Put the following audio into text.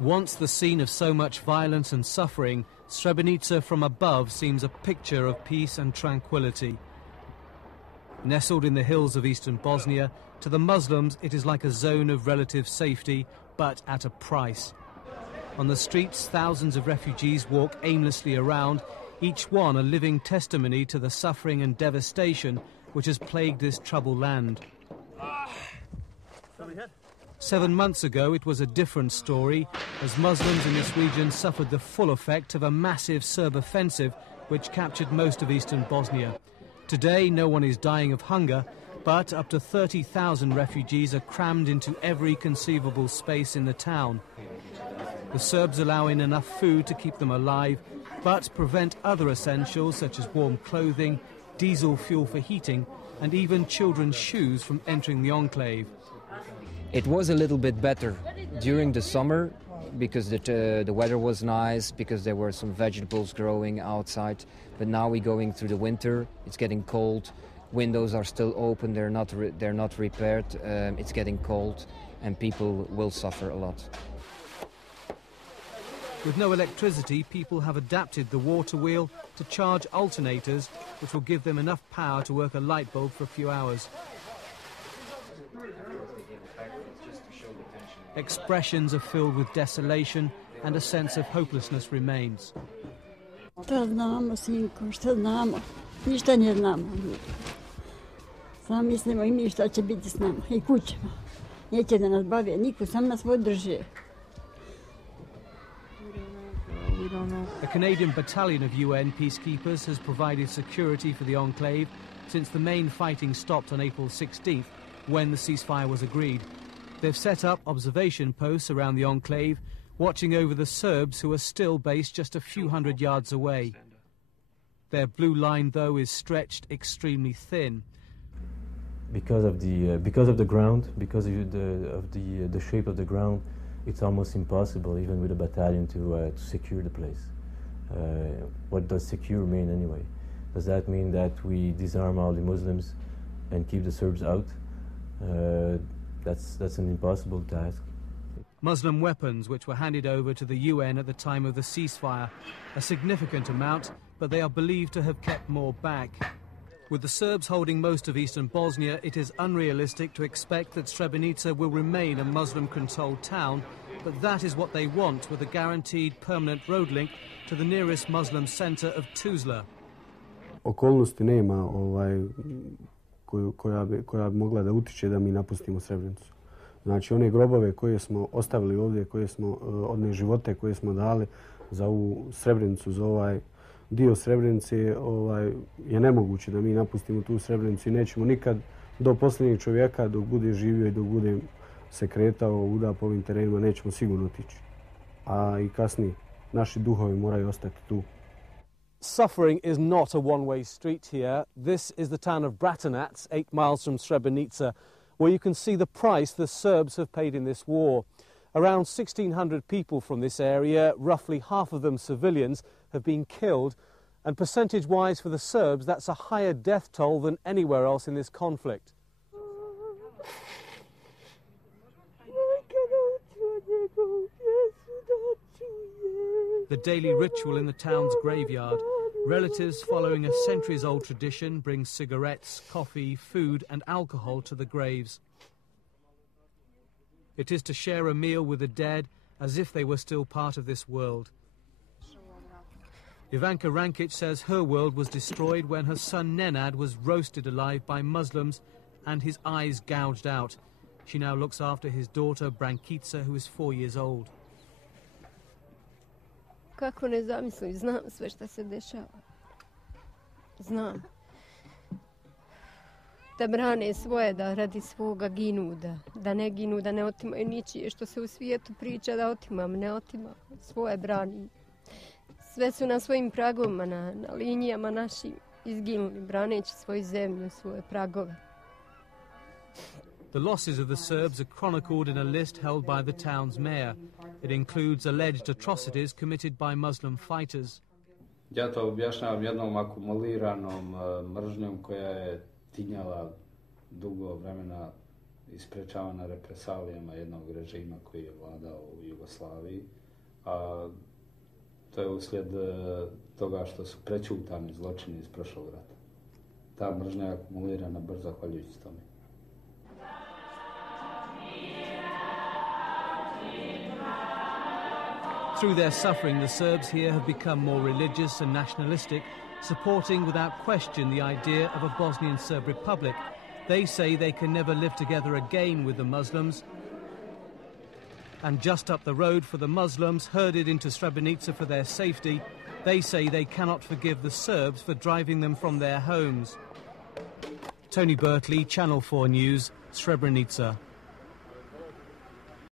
Once the scene of so much violence and suffering, Srebrenica from above seems a picture of peace and tranquility. Nestled in the hills of eastern Bosnia, to the Muslims it is like a zone of relative safety, but at a price. On the streets, thousands of refugees walk aimlessly around, each one a living testimony to the suffering and devastation which has plagued this troubled land. 7 months ago it was a different story, as Muslims in this region suffered the full effect of a massive Serb offensive which captured most of eastern Bosnia. Today no one is dying of hunger, but up to 30,000 refugees are crammed into every conceivable space in the town. The Serbs allow in enough food to keep them alive, but prevent other essentials such as warm clothing, diesel fuel for heating, and even children's shoes from entering the enclave. It was a little bit better during the summer because the weather was nice, because there were some vegetables growing outside. But now we're going through the winter, it's getting cold, windows are still open, they're not repaired, it's getting cold, and people will suffer a lot. With no electricity, people have adapted the water wheel to charge alternators, which will give them enough power to work a light bulb for a few hours. Expressions are filled with desolation, and a sense of hopelessness remains. Šta znamo, sinko, šta znamo? Ništa ne znamo. Samo mislimo i mi šta će biti s nama i kućama. Neće da nas bave niko, sam nas održe. A Canadian battalion of UN peacekeepers has provided security for the enclave since the main fighting stopped on April 16th, when the ceasefire was agreed. They've set up observation posts around the enclave, watching over the Serbs who are still based just a few hundred yards away. Their blue line, though, is stretched extremely thin. Because of the ground, because of the shape of the ground, it's almost impossible, even with a battalion, to secure the place. What does secure mean anyway? Does that mean that we disarm all the Muslims and keep the Serbs out? That's an impossible task. Muslim weapons which were handed over to the UN at the time of the ceasefire, a significant amount, but they are believed to have kept more back. With the Serbs holding most of eastern Bosnia, it is unrealistic to expect that Srebrenica will remain a Muslim-controlled town, but that is what they want, with a guaranteed permanent road link to the nearest Muslim centre of Tuzla. Okolnosti nema koja bi mogla da utiče da mi napustimo Srebrenicu. Znači one grobove koje smo ostavili ovdje, one živote koje smo dali za ovu Srebrenicu, za ovaj dio Srebrenice, je nemoguće da mi napustimo tu Srebrenicu i nećemo nikad do posljednjeg čovjeka, dok bude živio i dok bude se kretao uda po ovim terenima, nećemo sigurno otići. A i kasnije, naši duhovi moraju ostati tu. Suffering is not a one-way street here. This is the town of Bratunac, 8 miles from Srebrenica, where you can see the price the Serbs have paid in this war. Around 1,600 people from this area, roughly half of them civilians, have been killed, and percentage-wise for the Serbs, that's a higher death toll than anywhere else in this conflict. The daily ritual in the town's graveyard. Relatives following a centuries-old tradition bring cigarettes, coffee, food and alcohol to the graves. It is to share a meal with the dead as if they were still part of this world. Ivanka Rankic says her world was destroyed when her son Nenad was roasted alive by Muslims and his eyes gouged out. She now looks after his daughter Brankica, who is 4 years old. Kako ne zamislim, znam sve šta se dešava. Znam. Da brane svoje, da radi svoga ginu, da ne ginu, da ne otimaju ničije što se u svijetu priča da otimam, ne otimam. Svoje branim. Sve su na svojim pragovima, na linijama našim izginuli, braneći svoju zemlju, svoje pragove. The losses of the Serbs are chronicled in a list held by the town's mayor. It includes alleged atrocities committed by Muslim fighters. Ja to objašnjavam jednom akumuliranom mržnjom koja je tinjala dugo vremena isprečavana represalijama jednog režima koji je vladao u Jugoslaviji, a to je uslijed toga što su prećutani zločini iz prošlog rata. Ta mržnja je akumulirana brzo zahvaljujući tome. Through their suffering, the Serbs here have become more religious and nationalistic, supporting without question the idea of a Bosnian Serb republic. They say they can never live together again with the Muslims. And just up the road for the Muslims, herded into Srebrenica for their safety, they say they cannot forgive the Serbs for driving them from their homes. Tony Birtley, Channel 4 News, Srebrenica.